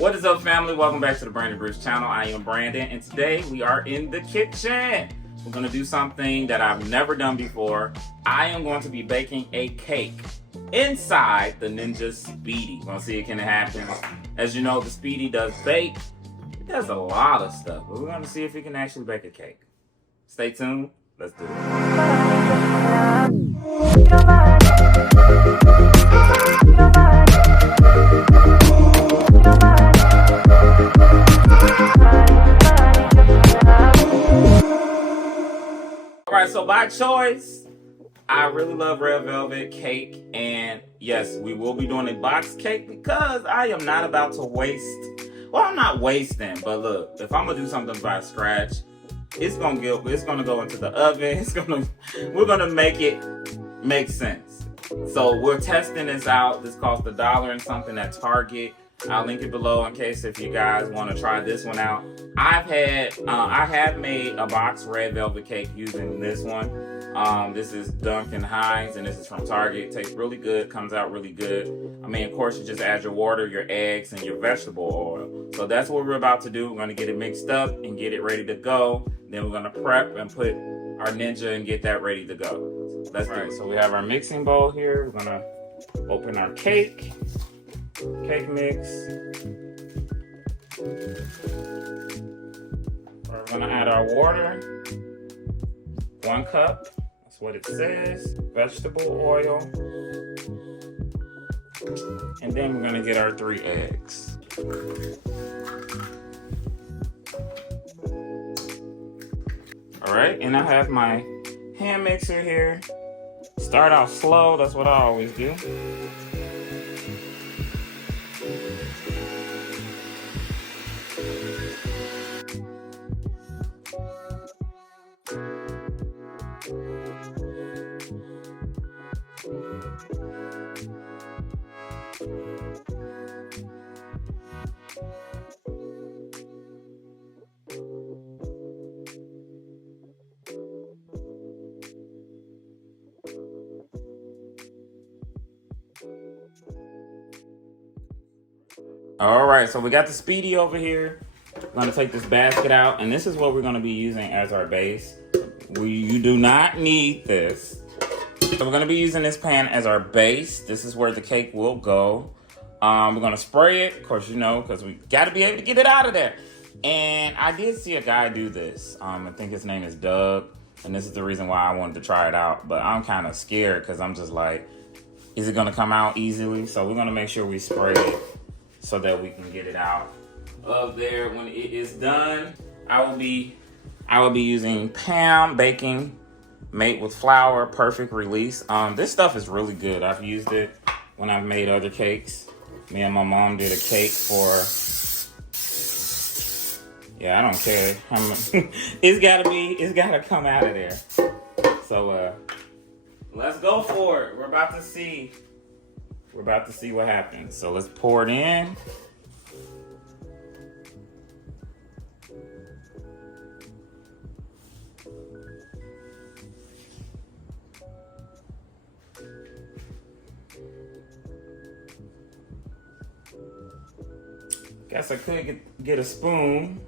What is up, family? Welcome back to the Brandon Brews channel. I am Brandon, and today we are in the kitchen. We're going to do something that I've never done before. I am going to be baking a cake inside the Ninja Speedi. We're going to see if it can happen. As you know, the Speedi does bake. It does a lot of stuff, but we're going to see if it can actually bake a cake. Stay tuned. Let's do it. Alright, so by choice, I really love red velvet cake, and yes, we will be doing a box cake because I am not about to waste. Well, I'm not wasting, but look, if I'm gonna do something by scratch, it's gonna go into the oven. We're gonna make it make sense. So we're testing this out. This cost $1 and something at Target. I'll link it below in case if you guys want to try this one out. I have made a box red velvet cake using this one. This is Duncan Hines, and this is from Target. It tastes really good, comes out really good. I mean, of course, you just add your water, your eggs, and your vegetable oil. So that's what we're about to do. We're going to get it mixed up and get it ready to go. Then we're going to prep and put our Ninja and get that ready to go. Let's do it. So we have our mixing bowl here. We're going to open our cake mix. We're going to add our water, 1 cup, that's what it says, vegetable oil, and then we're going to get our 3 eggs. All right, and I have my hand mixer here. Start off slow, that's what I always do. All right, so we got the Speedi over here. We're gonna take this basket out, and this is what we're gonna be using as our base. You do not need this. So we're gonna be using this pan as our base. This is where the cake will go. We're gonna spray it, of course, you know, because we gotta be able to get it out of there. And I did see a guy do this. I think his name is Doug, and this is the reason why I wanted to try it out. But I'm kind of scared because I'm just like, is it gonna come out easily? So we're gonna make sure we spray it so that we can get it out of there. When it is done, I will be using Pam baking made with flour, perfect release. This stuff is really good. I've used it when I've made other cakes. Me and my mom did a cake for, yeah, I don't care. It's gotta come out of there. So let's go for it. We're about to see what happens. So let's pour it in. Guess I could get a spoon.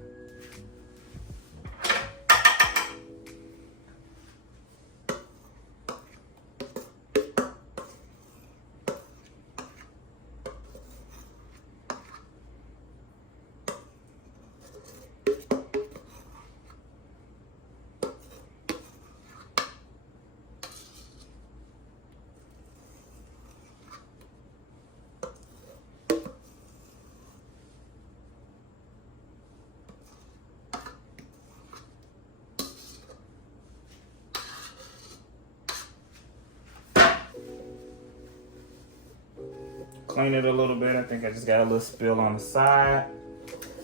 Clean it a little bit. I think I just got a little spill on the side.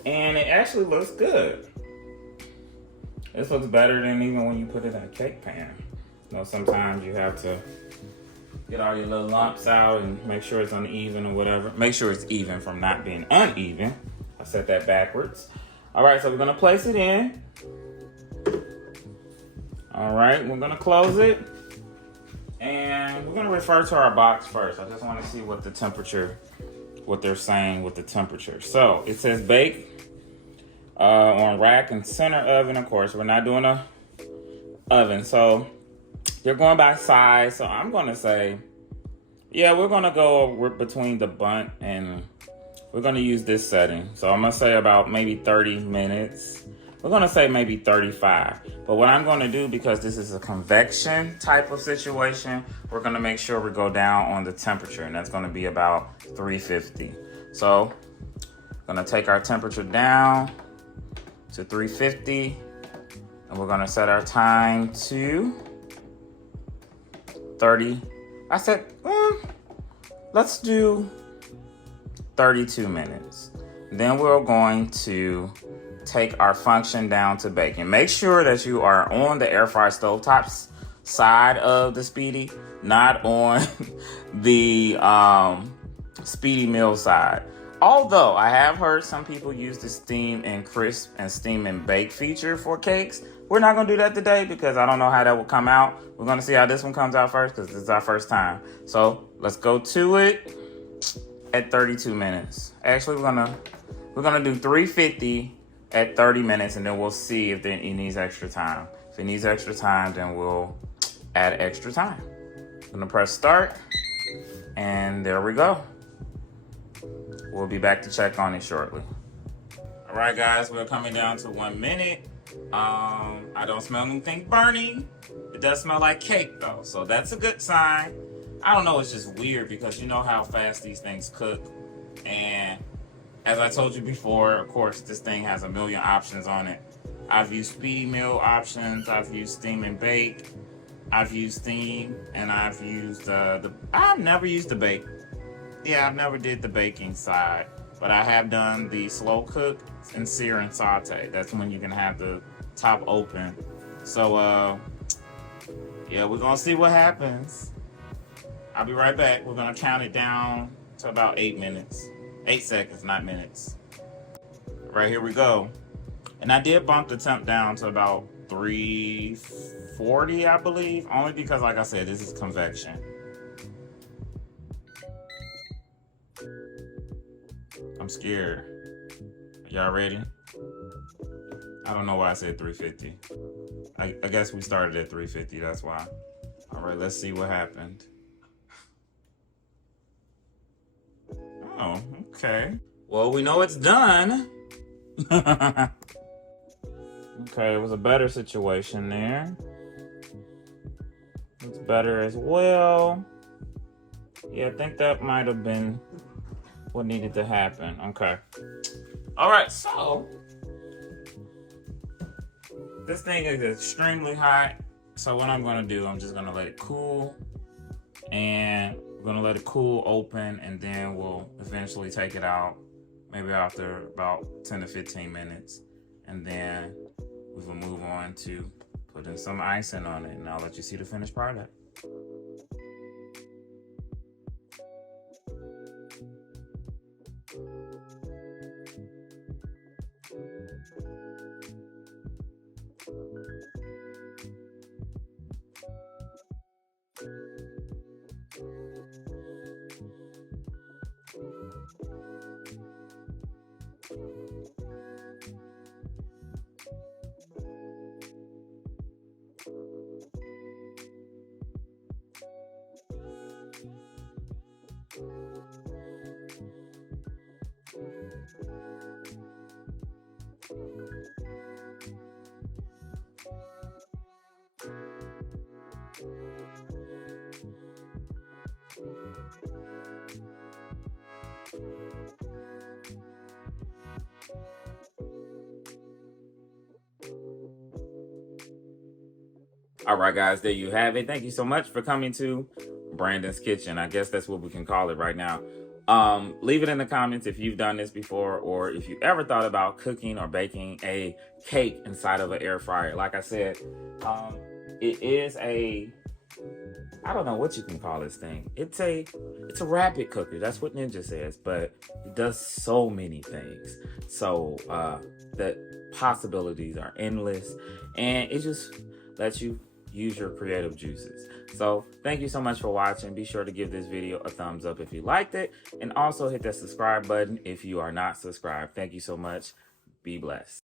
And it actually looks good. This looks better than even when you put it in a cake pan. You know, sometimes you have to get all your little lumps out and make sure it's uneven or whatever. Make sure it's even from not being uneven. I set that backwards. All right, so we're gonna place it in. All right, we're gonna close it. And we're gonna refer to our box first. I just wanna see what the temperature what they're saying with the temperature. So it says bake on rack and center oven. Of course, we're not doing a oven, so you're going by size. So I'm gonna say, yeah, we're gonna go between the bunt and we're gonna use this setting. So I'm gonna say about maybe 30 minutes. We're gonna say maybe 35. But what I'm gonna do, because this is a convection type of situation, we're gonna make sure we go down on the temperature, and that's gonna be about 350. So I'm gonna take our temperature down to 350, and we're gonna set our time to 30. I said, let's do 32 minutes. Then we're going to take our function down to baking. Make sure that you are on the air fryer stovetop side of the Speedi, not on the Speedi meal side. Although I have heard some people use the steam and crisp and steam and bake feature for cakes. We're not gonna do that today because I don't know how that will come out. We're gonna see how this one comes out first because this is our first time. So let's go to it at 32 minutes. Actually, we're gonna do 350 at 30 minutes, and then we'll see if it needs extra time. If it needs extra time, then we'll add extra time. I'm gonna press start, and there we go. We'll be back to check on it shortly. All right, guys, we're coming down to 1 minute. I don't smell anything burning. It does smell like cake though, so that's a good sign. I don't know, it's just weird because you know how fast these things cook, and as I told you before, of course, this thing has a million options on it. I've used Speedi meal options, I've used steam and bake, I've used steam, and I've used I've never used the bake. Yeah, I've never did the baking side, but I have done the slow cook and sear and saute. That's when you can have the top open. So, yeah, we're gonna see what happens. I'll be right back. We're gonna count it down to about 8 minutes. 8 seconds, not minutes. Right, here we go. And I did bump the temp down to about 340, I believe, only because, like I said, this is convection. I'm scared. Y'all ready? I don't know why I said 350. I guess we started at 350, that's why. All right, let's see what happened. Oh, okay. Well, we know it's done. Okay, it was a better situation there. It's better as well. Yeah, I think that might have been what needed to happen. Okay. All right, so this thing is extremely hot. So what I'm gonna do, I'm just gonna let it cool, and we're gonna let it cool open, and then we'll eventually take it out, maybe after about 10 to 15 minutes. And then we will move on to putting some icing on it, and I'll let you see the finished product. All right, guys, there you have it. Thank you so much for coming to Brandon's Kitchen. I guess that's what we can call it right now. Leave it in the comments if you've done this before, or if you ever thought about cooking or baking a cake inside of an air fryer. Like I said, it is a, I don't know what you can call this thing. It's a rapid cooker. That's what Ninja says, but it does so many things. So the possibilities are endless, and it just lets you use your creative juices. So thank you so much for watching. Be sure to give this video a thumbs up if you liked it, and also hit that subscribe button if you are not subscribed. Thank you so much. Be blessed.